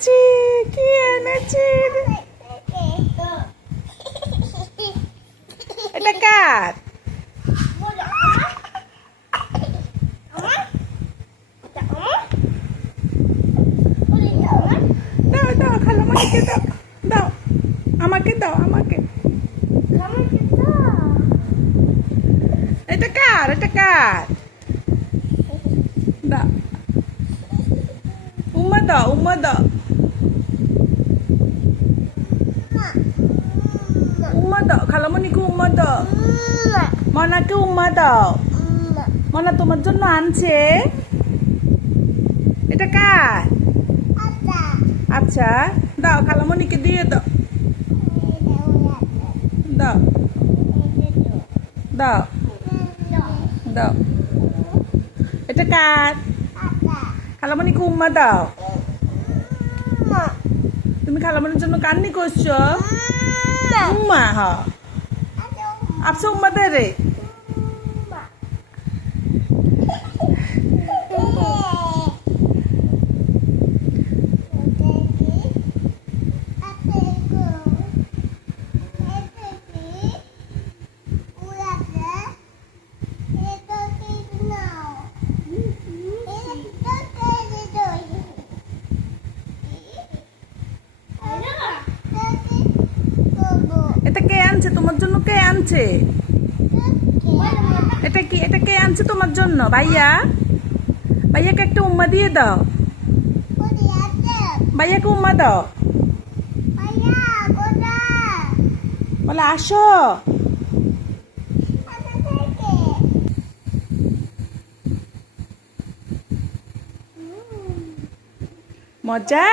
এনেছি? কি এনেছি? এটা কার? দাও দাও, খালামণিকে দাও, দাও আমাকে, দাও আমাকে। এটা কার? এটা কার? দাও, উম্মা দাও, উম্মা দাও, উম্মা দাও, খালামণিকে উম্মা দাও, মনাকে উম্মা দাও। মনা তোমার জন্য আনছে। এটা কার? আচ্ছা, দাও খালামণিকে দিয়ে দাও, দাও দাও দাও। এটা কার? খালামণিকে উম্মা দাও। তুমি খালামণির জন্য কান্নি করছো? উম্মা, হ আপসে উম্মা দে রে। এটা কে আনছে তোমার জন্য? কে আনছে এটা? কি এটা কে আনছে তোমার জন্য? ভাইয়া, ভাইয়াকে একটা উম্মা দিয়ে দাও, ভাইয়াকে উম্মা দাও। বলে আসো। মজা।